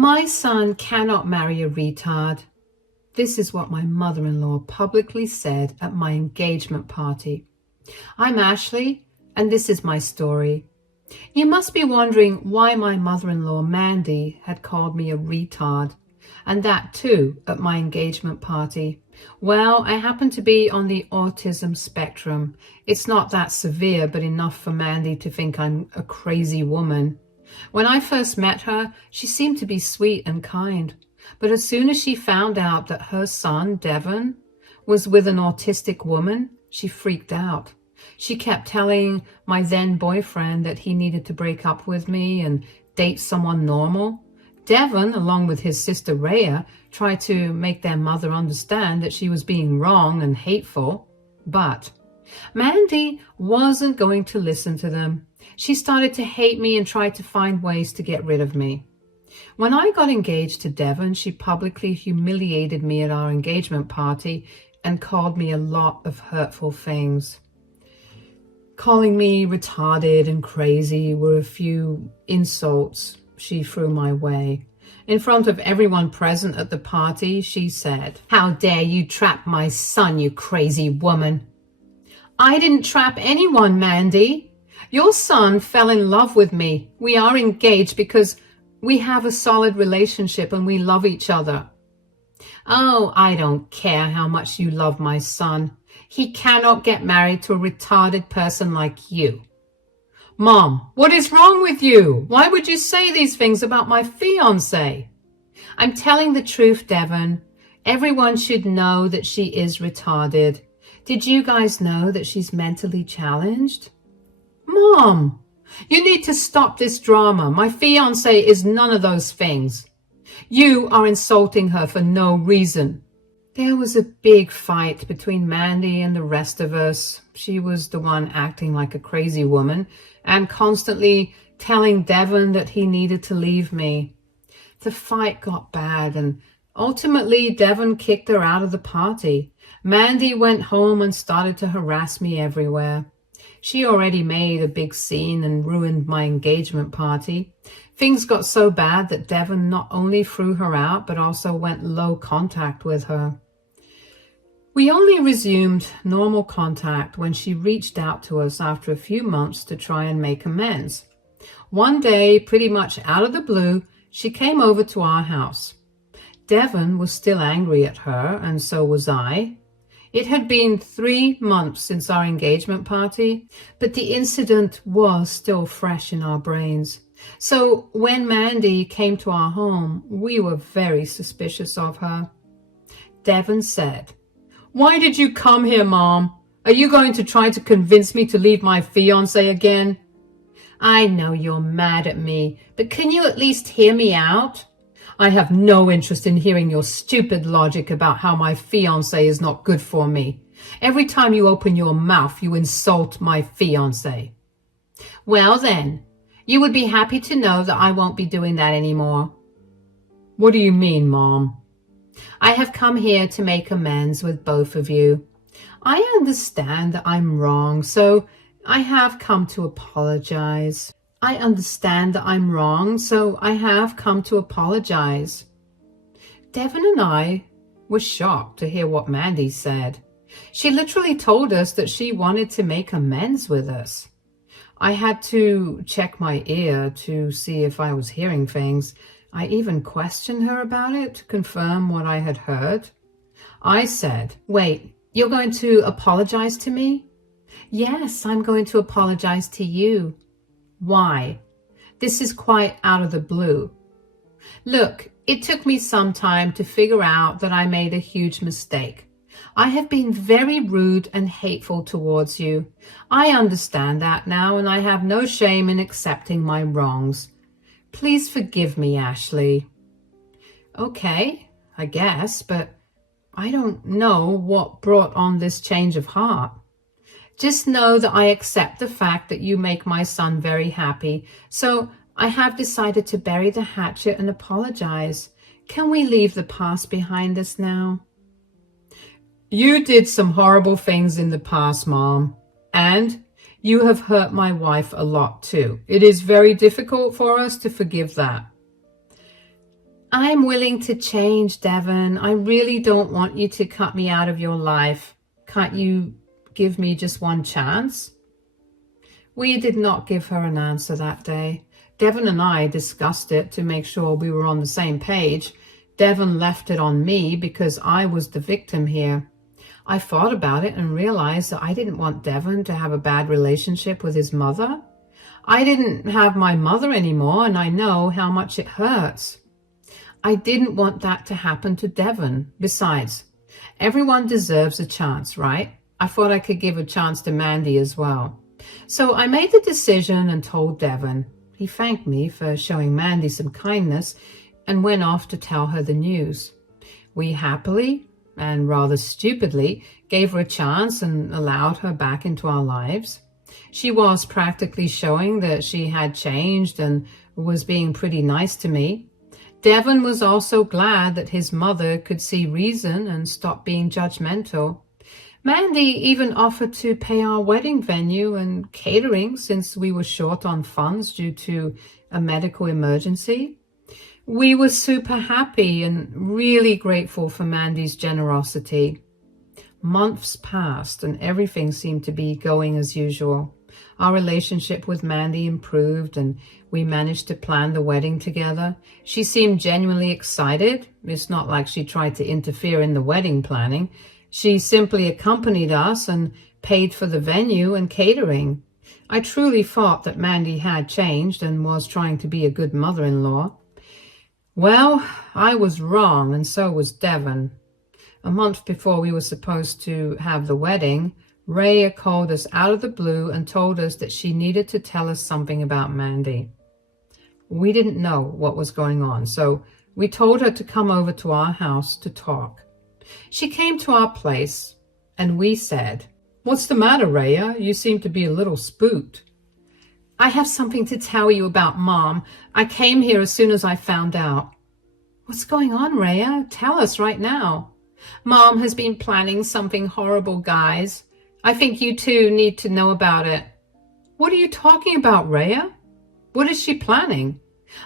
My son cannot marry a retard. This is what my mother-in-law publicly said at my engagement party. I'm Ashley, and this is my story. You must be wondering why my mother-in-law, Mandy, had called me a retard, and that too at my engagement party. Well, I happen to be on the autism spectrum. It's not that severe, but enough for Mandy to think I'm a crazy woman. When I first met her, she seemed to be sweet and kind. But as soon as she found out that her son, Devon, was with an autistic woman, she freaked out. She kept telling my then boyfriend that he needed to break up with me and date someone normal. Devon, along with his sister Rhea, tried to make their mother understand that she was being wrong and hateful. But Mandy wasn't going to listen to them. She started to hate me and tried to find ways to get rid of me. When I got engaged to Devon, she publicly humiliated me at our engagement party and called me a lot of hurtful things. Calling me retarded and crazy were a few insults she threw my way. In front of everyone present at the party, she said, "How dare you trap my son, you crazy woman?" I didn't trap anyone, Mandy. Your son fell in love with me. We are engaged because we have a solid relationship and we love each other. Oh, I don't care how much you love my son. He cannot get married to a retarded person like you. Mom, what is wrong with you? Why would you say these things about my fiancé? I'm telling the truth, Devon. Everyone should know that she is retarded. Did you guys know that she's mentally challenged? Mom, you need to stop this drama. My fiancé is none of those things. You are insulting her for no reason. There was a big fight between Mandy and the rest of us. She was the one acting like a crazy woman and constantly telling Devon that he needed to leave me. The fight got bad and ultimately Devon kicked her out of the party. Mandy went home and started to harass me everywhere. She already made a big scene and ruined my engagement party. Things got so bad that Devon not only threw her out, but also went low contact with her. We only resumed normal contact when she reached out to us after a few months to try and make amends. One day, pretty much out of the blue, she came over to our house. Devon was still angry at her, and so was I. It had been 3 months since our engagement party, but the incident was still fresh in our brains. So when Mandy came to our home, we were very suspicious of her. Devon said, "Why did you come here, Mom? Are you going to try to convince me to leave my fiancé again?" I know you're mad at me, but can you at least hear me out? I have no interest in hearing your stupid logic about how my fiancé is not good for me. Every time you open your mouth, you insult my fiancé. Well then, you would be happy to know that I won't be doing that anymore. What do you mean, Mom? I have come here to make amends with both of you. I understand that I'm wrong, so I have come to apologize. I understand that I'm wrong, so I have come to apologize. Devon and I were shocked to hear what Mandy said. She literally told us that she wanted to make amends with us. I had to check my ear to see if I was hearing things. I even questioned her about it to confirm what I had heard. I said, "Wait, you're going to apologize to me?" "Yes, I'm going to apologize to you." "Why? This is quite out of the blue." "Look, it took me some time to figure out that I made a huge mistake. I have been very rude and hateful towards you. I understand that now, and I have no shame in accepting my wrongs. Please forgive me, Ashley." Okay, I guess, but I don't know what brought on this change of heart. Just know that I accept the fact that you make my son very happy, so I have decided to bury the hatchet and apologize. Can we leave the past behind us now? You did some horrible things in the past, Mom, and you have hurt my wife a lot too. It is very difficult for us to forgive that. I'm willing to change, Devon. I really don't want you to cut me out of your life. Can't you give me just one chance? We did not give her an answer that day. Devon and I discussed it to make sure we were on the same page. Devon left it on me because I was the victim here. I thought about it and realized that I didn't want Devon to have a bad relationship with his mother. I didn't have my mother anymore, and I know how much it hurts. I didn't want that to happen to Devon. Besides, everyone deserves a chance, right? I thought I could give a chance to Mandy as well. So I made the decision and told Devon. He thanked me for showing Mandy some kindness and went off to tell her the news. We happily and rather stupidly gave her a chance and allowed her back into our lives. She was practically showing that she had changed and was being pretty nice to me. Devon was also glad that his mother could see reason and stop being judgmental. Mandy even offered to pay our wedding venue and catering since we were short on funds due to a medical emergency. We were super happy and really grateful for Mandy's generosity. Months passed and everything seemed to be going as usual. Our relationship with Mandy improved and we managed to plan the wedding together. She seemed genuinely excited. It's not like she tried to interfere in the wedding planning. She simply accompanied us and paid for the venue and catering. I truly thought that Mandy had changed and was trying to be a good mother-in-law. Well, I was wrong, and so was Devon. A month before we were supposed to have the wedding, Rhea called us out of the blue and told us that she needed to tell us something about Mandy. We didn't know what was going on, so we told her to come over to our house to talk. She came to our place, and we said, "What's the matter, Rhea? You seem to be a little spooked." "I have something to tell you about Mom. I came here as soon as I found out." "What's going on, Rhea? Tell us right now." "Mom has been planning something horrible, guys. I think you two need to know about it." "What are you talking about, Rhea? What is she planning?"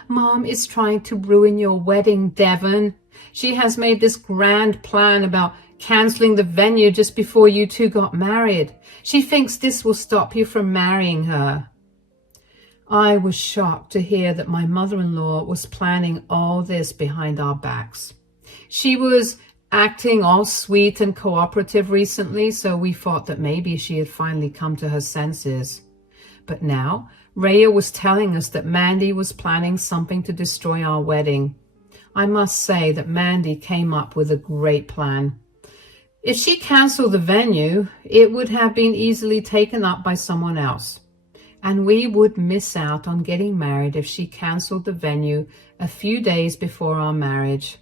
"Mom is trying to ruin your wedding, Devon. She has made this grand plan about canceling the venue just before you two got married. She thinks this will stop you from marrying her." I was shocked to hear that my mother-in-law was planning all this behind our backs. She was acting all sweet and cooperative recently, so we thought that maybe she had finally come to her senses. But now, Rhea was telling us that Mandy was planning something to destroy our wedding. I must say that Mandy came up with a great plan. If she canceled the venue, it would have been easily taken up by someone else. And we would miss out on getting married if she canceled the venue a few days before our marriage.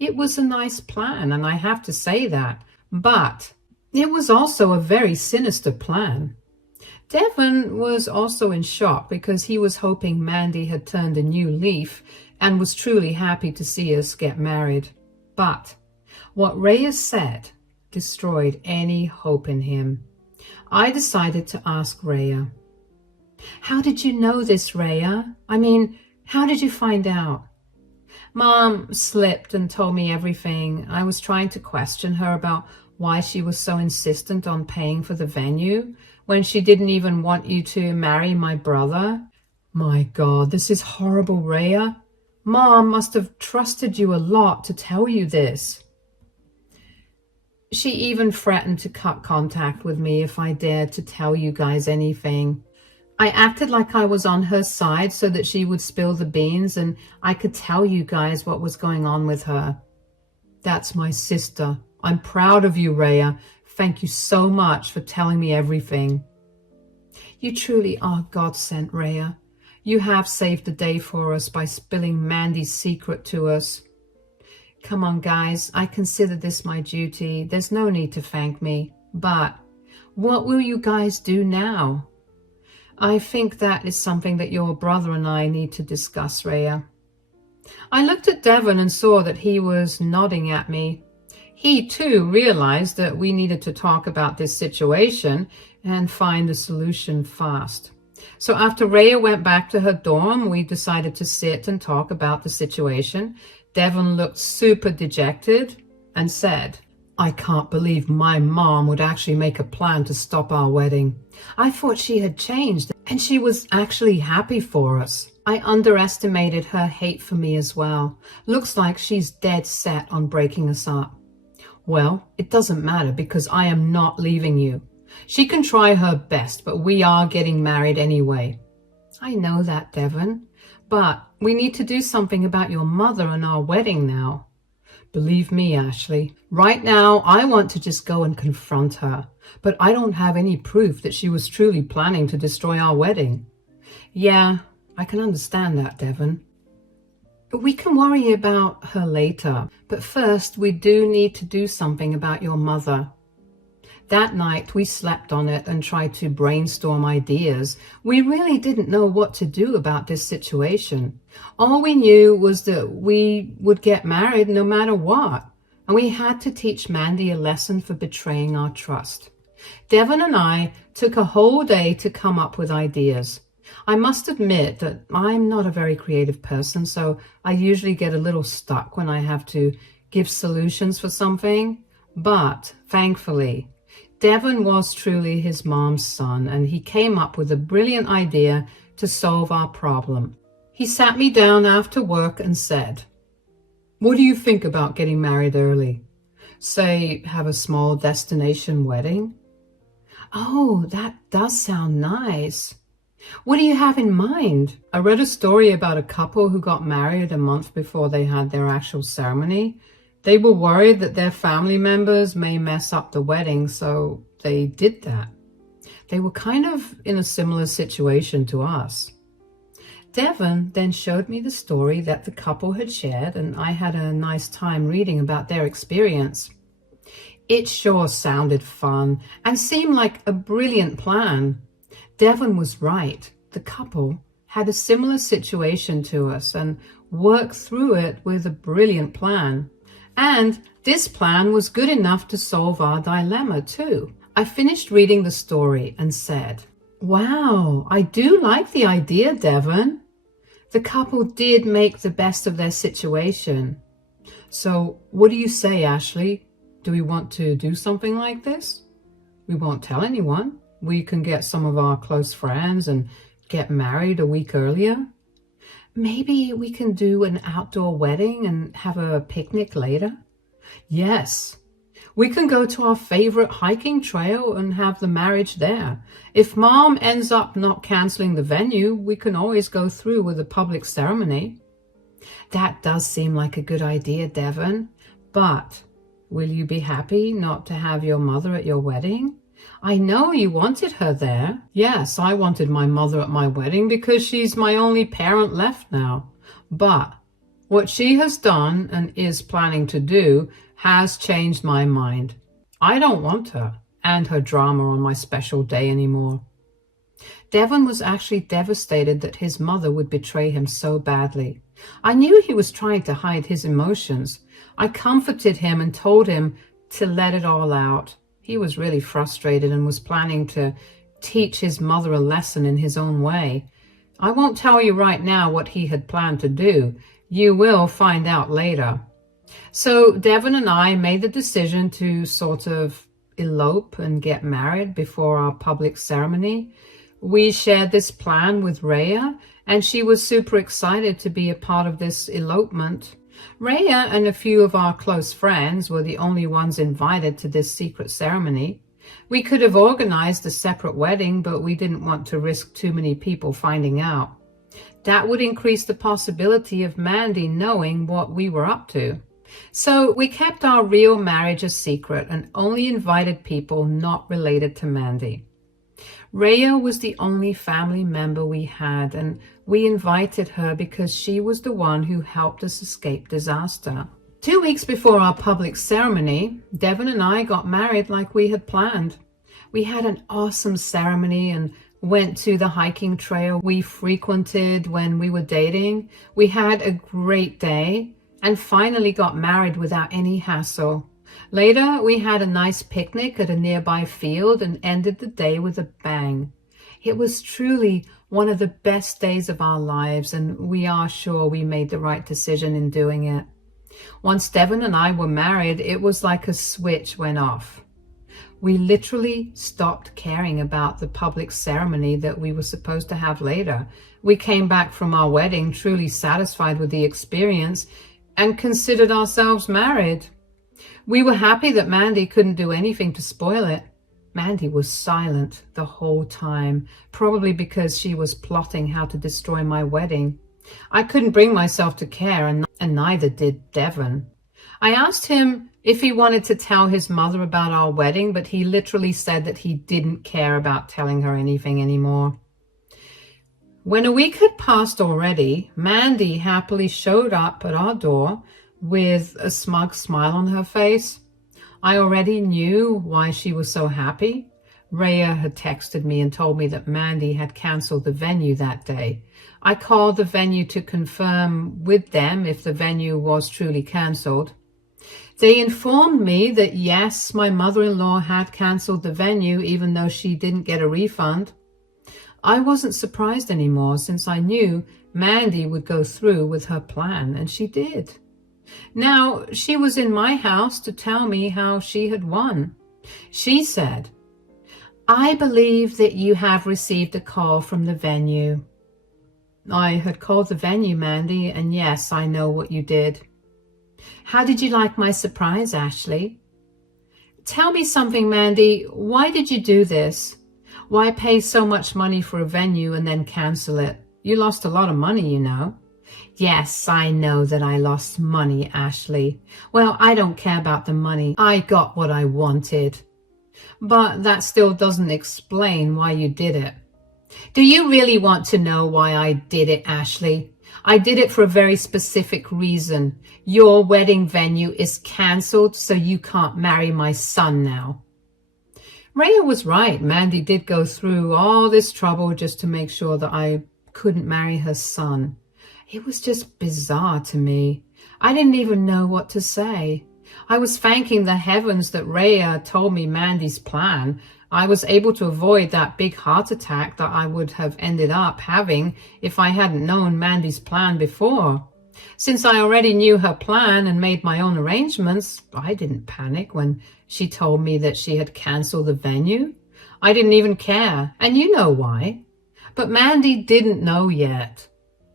It was a nice plan, and I have to say that, but it was also a very sinister plan. Devon was also in shock because he was hoping Mandy had turned a new leaf and was truly happy to see us get married. But what Rhea said destroyed any hope in him. I decided to ask Rhea, "How did you know this, Rhea? I mean, how did you find out?" Mom slipped and told me everything. I was trying to question her about why she was so insistent on paying for the venue when she didn't even want you to marry my brother. My God, this is horrible, Rhea. Mom must have trusted you a lot to tell you this. She even threatened to cut contact with me if I dared to tell you guys anything. I acted like I was on her side so that she would spill the beans and I could tell you guys what was going on with her. That's my sister. I'm proud of you, Rhea. Thank you so much for telling me everything. You truly are God-sent, Rhea. You have saved the day for us by spilling Mandy's secret to us. Come on, guys. I consider this my duty. There's no need to thank me. But what will you guys do now? I think that is something that your brother and I need to discuss, Rhea. I looked at Devon and saw that he was nodding at me. He too realized that we needed to talk about this situation and find a solution fast. So after Rhea went back to her dorm, we decided to sit and talk about the situation. Devon looked super dejected and said, "I can't believe my mom would actually make a plan to stop our wedding. I thought she had changed and she was actually happy for us." I underestimated her hate for me as well. Looks like she's dead set on breaking us up. Well, it doesn't matter because I am not leaving you. She can try her best, but we are getting married anyway. I know that, Devon, but we need to do something about your mother and our wedding now. Believe me, Ashley, right now I want to just go and confront her, but I don't have any proof that she was truly planning to destroy our wedding. Yeah, I can understand that, Devon. We can worry about her later, but first we do need to do something about your mother. That night we slept on it and tried to brainstorm ideas. We really didn't know what to do about this situation. All we knew was that we would get married no matter what, and we had to teach Mandy a lesson for betraying our trust. Devon and I took a whole day to come up with ideas. I must admit that I'm not a very creative person, so I usually get a little stuck when I have to give solutions for something. But thankfully, Devon was truly his mom's son, and he came up with a brilliant idea to solve our problem. He sat me down after work and said, "What do you think about getting married early? Say, have a small destination wedding?" "Oh, that does sound nice. What do you have in mind?" I read a story about a couple who got married a month before they had their actual ceremony. They were worried that their family members may mess up the wedding, so they did that. They were kind of in a similar situation to us. Devon then showed me the story that the couple had shared, and I had a nice time reading about their experience. It sure sounded fun and seemed like a brilliant plan. Devon was right. The couple had a similar situation to us and worked through it with a brilliant plan. And this plan was good enough to solve our dilemma too. I finished reading the story and said, "Wow, I do like the idea, Devon." The couple did make the best of their situation. So what do you say, Ashley? Do we want to do something like this? We won't tell anyone. We can get some of our close friends and get married a week earlier. Maybe we can do an outdoor wedding and have a picnic later. Yes, we can go to our favorite hiking trail and have the marriage there. If Mom ends up not canceling the venue, we can always go through with a public ceremony. That does seem like a good idea, Devon, but will you be happy not to have your mother at your wedding? I know you wanted her there. Yes, I wanted my mother at my wedding because she's my only parent left now. But what she has done and is planning to do has changed my mind. I don't want her and her drama on my special day anymore. Devon was actually devastated that his mother would betray him so badly. I knew he was trying to hide his emotions. I comforted him and told him to let it all out. He was really frustrated and was planning to teach his mother a lesson in his own way. I won't tell you right now what he had planned to do. You will find out later. So Devon and I made the decision to sort of elope and get married before our public ceremony. We shared this plan with Rhea, and she was super excited to be a part of this elopement. Rhea and a few of our close friends were the only ones invited to this secret ceremony. We could have organized a separate wedding, but we didn't want to risk too many people finding out. That would increase the possibility of Mandy knowing what we were up to. So we kept our real marriage a secret and only invited people not related to Mandy. Rhea was the only family member we had, and we invited her because she was the one who helped us escape disaster. 2 weeks before our public ceremony, Devon and I got married like we had planned. We had an awesome ceremony and went to the hiking trail we frequented when we were dating. We had a great day and finally got married without any hassle. Later, we had a nice picnic at a nearby field and ended the day with a bang. It was truly One of the best days of our lives, and we are sure we made the right decision in doing it. Once Devon and I were married, it was like a switch went off. We literally stopped caring about the public ceremony that we were supposed to have later. We came back from our wedding truly satisfied with the experience and considered ourselves married. We were happy that Mandy couldn't do anything to spoil it. Mandy was silent the whole time, probably because she was plotting how to destroy my wedding. I couldn't bring myself to care, and neither did Devon. I asked him if he wanted to tell his mother about our wedding, but he literally said that he didn't care about telling her anything anymore. When a week had passed already, Mandy happily showed up at our door with a smug smile on her face. I already knew why she was so happy. Rhea had texted me and told me that Mandy had cancelled the venue that day. I called the venue to confirm with them if the venue was truly cancelled. They informed me that yes, my mother-in-law had cancelled the venue even though she didn't get a refund. I wasn't surprised anymore since I knew Mandy would go through with her plan, and she did. Now, she was in my house to tell me how she had won. She said, "I believe that you have received a call from the venue." I had called the venue, Mandy, and yes, I know what you did. How did you like my surprise, Ashley? Tell me something, Mandy. Why did you do this? Why pay so much money for a venue and then cancel it? You lost a lot of money, you know. Yes, I know that I lost money, Ashley. Well, I don't care about the money. I got what I wanted. But that still doesn't explain why you did it. Do you really want to know why I did it, Ashley? I did it for a very specific reason. Your wedding venue is cancelled, so you can't marry my son now. Rhea was right. Mandy did go through all this trouble just to make sure that I couldn't marry her son. It was just bizarre to me. I didn't even know what to say. I was thanking the heavens that Rhea told me Mandy's plan. I was able to avoid that big heart attack that I would have ended up having if I hadn't known Mandy's plan before. Since I already knew her plan and made my own arrangements, I didn't panic when she told me that she had cancelled the venue. I didn't even care, and you know why. But Mandy didn't know yet.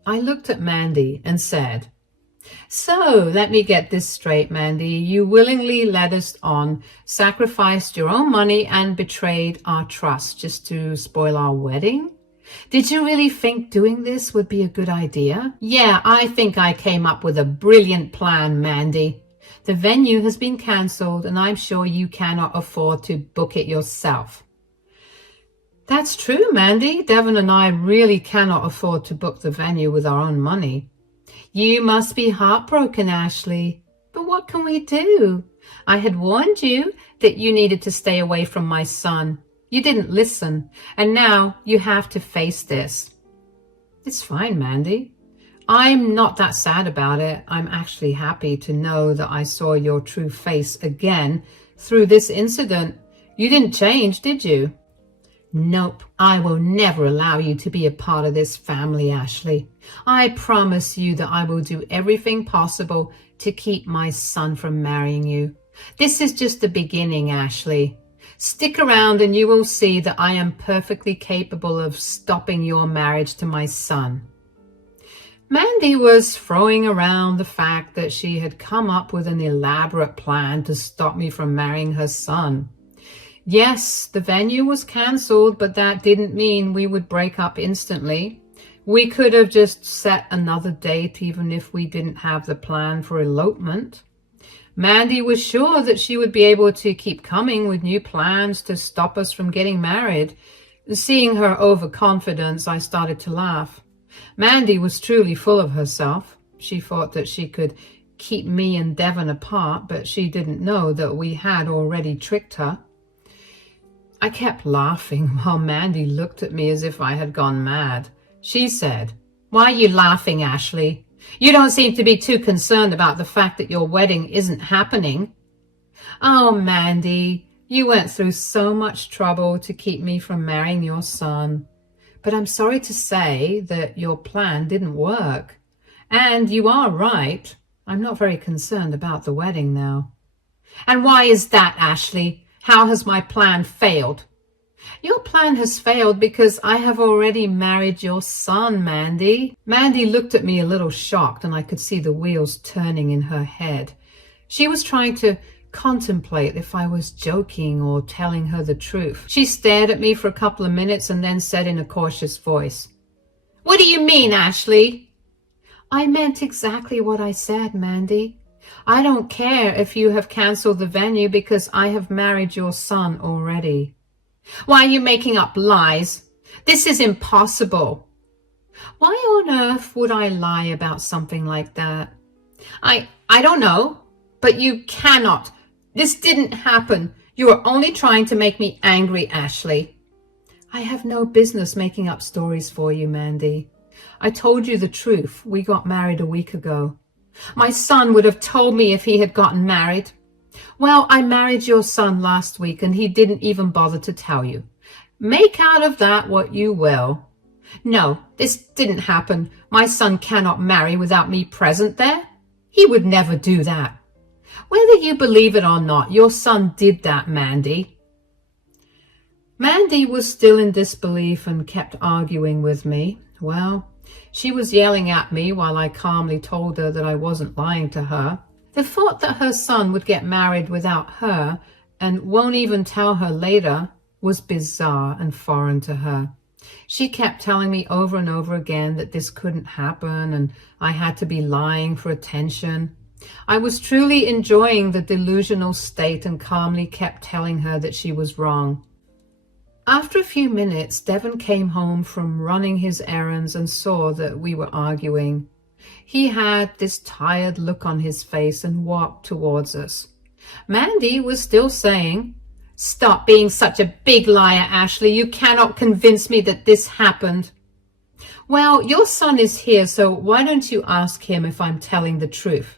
I looked at Mandy and said, "So, let me get this straight, Mandy. You willingly led us on, sacrificed your own money and betrayed our trust just to spoil our wedding? Did you really think doing this would be a good idea?" "Yeah, I think I came up with a brilliant plan, Mandy. The venue has been cancelled and I'm sure you cannot afford to book it yourself." "That's true, Mandy. Devon and I really cannot afford to book the venue with our own money." "You must be heartbroken, Ashley. But what can we do? I had warned you that you needed to stay away from my son. You didn't listen, and now you have to face this." "It's fine, Mandy. I'm not that sad about it. I'm actually happy to know that I saw your true face again through this incident. You didn't change, did you?" "Nope, I will never allow you to be a part of this family, Ashley. I promise you that I will do everything possible to keep my son from marrying you. This is just the beginning, Ashley. Stick around and you will see that I am perfectly capable of stopping your marriage to my son." Mandy was throwing around the fact that she had come up with an elaborate plan to stop me from marrying her son. Yes, the venue was cancelled, but that didn't mean we would break up instantly. We could have just set another date even if we didn't have the plan for elopement. Mandy was sure that she would be able to keep coming with new plans to stop us from getting married. Seeing her overconfidence, I started to laugh. Mandy was truly full of herself. She thought that she could keep me and Devon apart, but she didn't know that we had already tricked her. I kept laughing while Mandy looked at me as if I had gone mad. She said, "Why are you laughing, Ashley? You don't seem to be too concerned about the fact that your wedding isn't happening." "Oh, Mandy, you went through so much trouble to keep me from marrying your son. But I'm sorry to say that your plan didn't work. And you are right. I'm not very concerned about the wedding now. And why is that, Ashley? How has my plan failed? Your plan has failed because I have already married your son, Mandy. Mandy looked at me a little shocked, and I could see the wheels turning in her head. She was trying to contemplate if I was joking or telling her the truth. She stared at me for a couple of minutes and then said in a cautious voice, "What do you mean, Ashley?" I meant exactly what I said, Mandy. I don't care if you have cancelled the venue because I have married your son already. Why are you making up lies? This is impossible. Why on earth would I lie about something like that? I don't know, but you cannot. This didn't happen. You are only trying to make me angry, Ashley. I have no business making up stories for you, Mandy. I told you the truth. We got married a week ago. My son would have told me if he had gotten married. Well, I married your son last week and he didn't even bother to tell you. Make out of that what you will. No, this didn't happen. My son cannot marry without me present there. He would never do that. Whether you believe it or not, your son did that, Mandy. Mandy was still in disbelief and kept arguing with me. Well, she was yelling at me while I calmly told her that I wasn't lying to her. The thought that her son would get married without her and won't even tell her later was bizarre and foreign to her. She kept telling me over and over again that this couldn't happen and I had to be lying for attention. I was truly enjoying the delusional state and calmly kept telling her that she was wrong. After a few minutes, Devon came home from running his errands and saw that we were arguing. He had this tired look on his face and walked towards us. Mandy was still saying, "Stop being such a big liar, Ashley. You cannot convince me that this happened." Well, your son is here, so why don't you ask him if I'm telling the truth?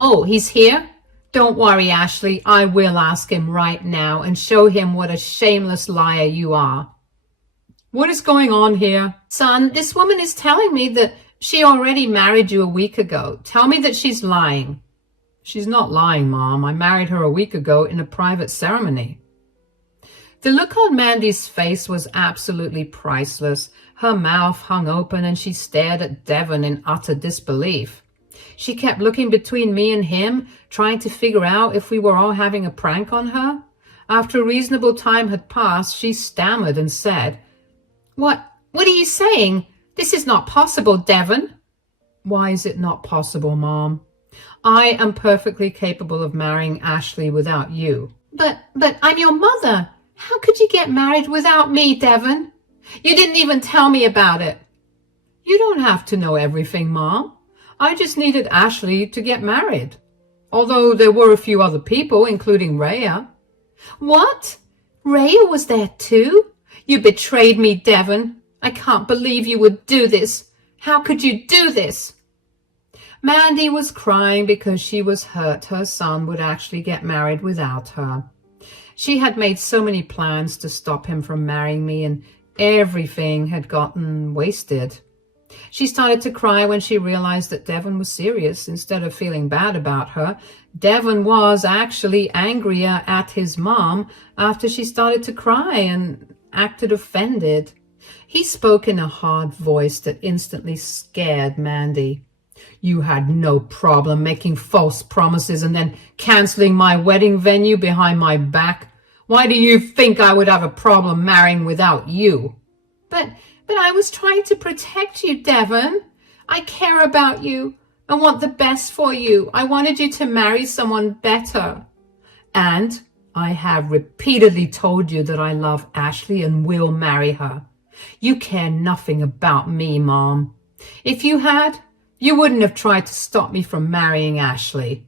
Oh, he's here? Don't worry, Ashley. I will ask him right now and show him what a shameless liar you are. What is going on here? Son, this woman is telling me that she already married you a week ago. Tell me that she's lying. She's not lying, Mom. I married her a week ago in a private ceremony. The look on Mandy's face was absolutely priceless. Her mouth hung open and she stared at Devon in utter disbelief. She kept looking between me and him, trying to figure out if we were all having a prank on her. After a reasonable time had passed, she stammered and said, What are you saying? This is not possible, Devon." Why is it not possible, Mom? I am perfectly capable of marrying Ashley without you. But I'm your mother. How could you get married without me, Devon? You didn't even tell me about it. You don't have to know everything, Mom. I just needed Ashley to get married. Although there were a few other people, including Rhea. What? Rhea was there too? You betrayed me, Devon. I can't believe you would do this. How could you do this? Mandy was crying because she was hurt her son would actually get married without her. She had made so many plans to stop him from marrying me, and everything had gotten wasted. She started to cry when she realized that Devon was serious. Instead of feeling bad about her, Devon was actually angrier at his mom after she started to cry and acted offended. He spoke in a hard voice that instantly scared Mandy. You had no problem making false promises and then canceling my wedding venue behind my back. Why do you think I would have a problem marrying without you? But I was trying to protect you, Devon. I care about you. I want the best for you. I wanted you to marry someone better. And I have repeatedly told you that I love Ashley and will marry her. You care nothing about me, Mom. If you had, you wouldn't have tried to stop me from marrying Ashley.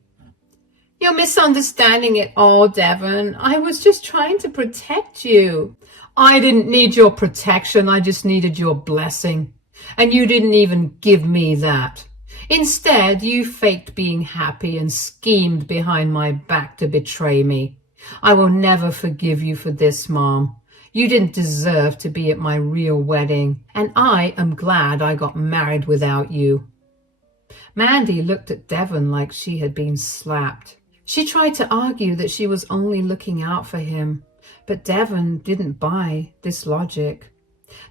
You're misunderstanding it all, Devon. I was just trying to protect you. I didn't need your protection. I just needed your blessing. And you didn't even give me that. Instead, you faked being happy and schemed behind my back to betray me. I will never forgive you for this, Mom. You didn't deserve to be at my real wedding, and I am glad I got married without you." Mandy looked at Devon like she had been slapped. She tried to argue that she was only looking out for him, but Devon didn't buy this logic.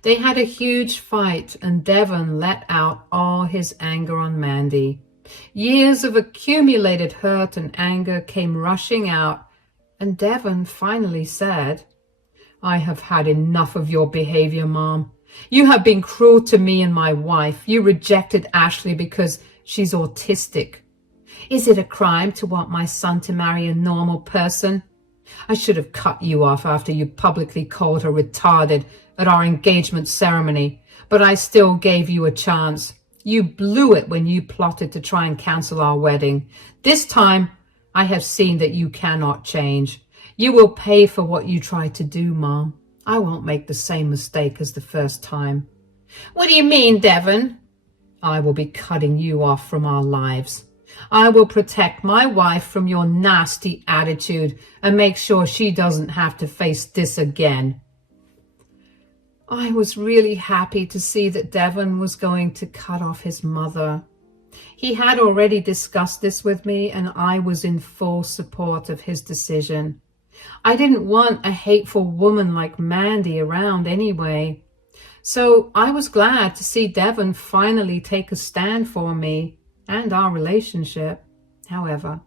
They had a huge fight, and Devon let out all his anger on Mandy. Years of accumulated hurt and anger came rushing out, and Devon finally said, "I have had enough of your behavior, Mom. You have been cruel to me and my wife. You rejected Ashley because she's autistic. Is it a crime to want my son to marry a normal person? I should have cut you off after you publicly called her retarded at our engagement ceremony, but I still gave you a chance. You blew it when you plotted to try and cancel our wedding. This time, I have seen that you cannot change. You will pay for what you tried to do, Mom. I won't make the same mistake as the first time." "What do you mean, Devon?" "I will be cutting you off from our lives. I will protect my wife from your nasty attitude and make sure she doesn't have to face this again." I was really happy to see that Devon was going to cut off his mother. He had already discussed this with me, and I was in full support of his decision. I didn't want a hateful woman like Mandy around anyway. So I was glad to see Devon finally take a stand for me and our relationship. However,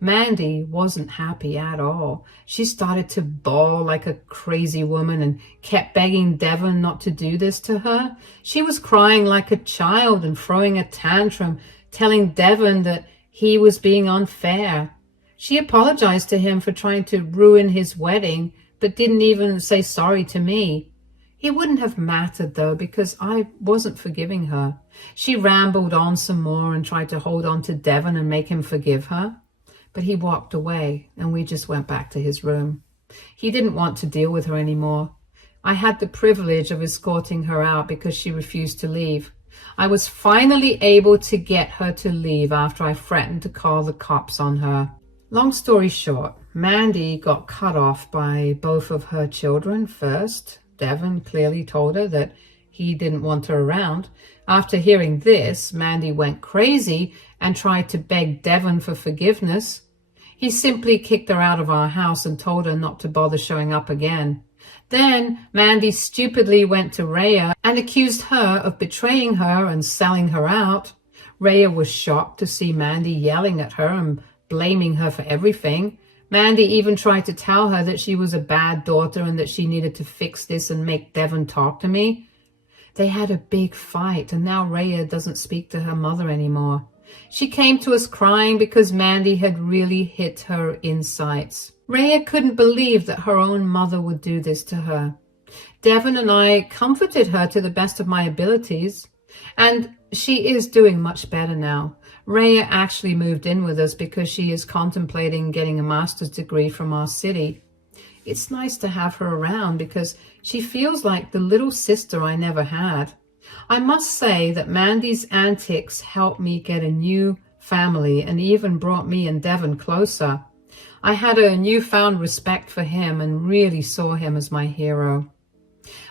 Mandy wasn't happy at all. She started to bawl like a crazy woman and kept begging Devon not to do this to her. She was crying like a child and throwing a tantrum, telling Devon that he was being unfair. She apologized to him for trying to ruin his wedding, but didn't even say sorry to me. It wouldn't have mattered, though, because I wasn't forgiving her. She rambled on some more and tried to hold on to Devon and make him forgive her. But he walked away, and we just went back to his room. He didn't want to deal with her anymore. I had the privilege of escorting her out because she refused to leave. I was finally able to get her to leave after I threatened to call the cops on her. Long story short, Mandy got cut off by both of her children first. Devon clearly told her that he didn't want her around. After hearing this, Mandy went crazy and tried to beg Devon for forgiveness. He simply kicked her out of our house and told her not to bother showing up again. Then Mandy stupidly went to Rhea and accused her of betraying her and selling her out. Rhea was shocked to see Mandy yelling at her and blaming her for everything. Mandy even tried to tell her that she was a bad daughter and that she needed to fix this and make Devon talk to me. They had a big fight, and now Rhea doesn't speak to her mother anymore. She came to us crying because Mandy had really hit her insides. Rhea couldn't believe that her own mother would do this to her. Devon and I comforted her to the best of my abilities, and she is doing much better now. Rhea actually moved in with us because she is contemplating getting a master's degree from our city. It's nice to have her around because she feels like the little sister I never had. I must say that Mandy's antics helped me get a new family and even brought me and Devon closer. I had a newfound respect for him and really saw him as my hero.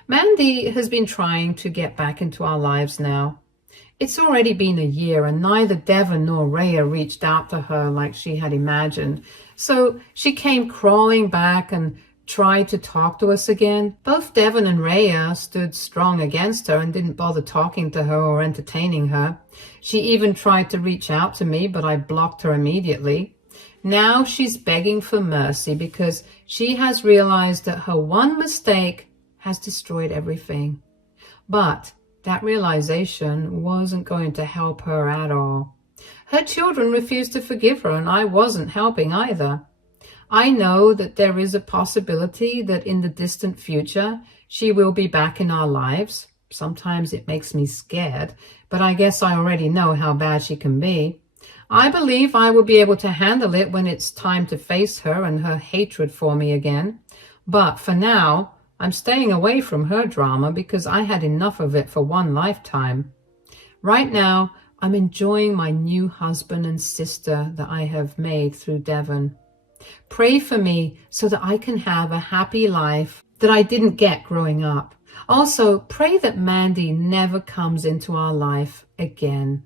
Mandy has been trying to get back into our lives now. It's already been a year, and neither Devon nor Rhea reached out to her like she had imagined. So she came crawling back and tried to talk to us again. Both Devon and Rhea stood strong against her and didn't bother talking to her or entertaining her. She even tried to reach out to me, but I blocked her immediately. Now she's begging for mercy because she has realized that her one mistake has destroyed everything. But that realization wasn't going to help her at all. Her children refused to forgive her, and I wasn't helping either. I know that there is a possibility that in the distant future, she will be back in our lives. Sometimes it makes me scared, but I guess I already know how bad she can be. I believe I will be able to handle it when it's time to face her and her hatred for me again. But for now, I'm staying away from her drama because I had enough of it for one lifetime. Right now, I'm enjoying my new husband and sister that I have made through Devon. Pray for me so that I can have a happy life that I didn't get growing up. Also, pray that Mandy never comes into our life again.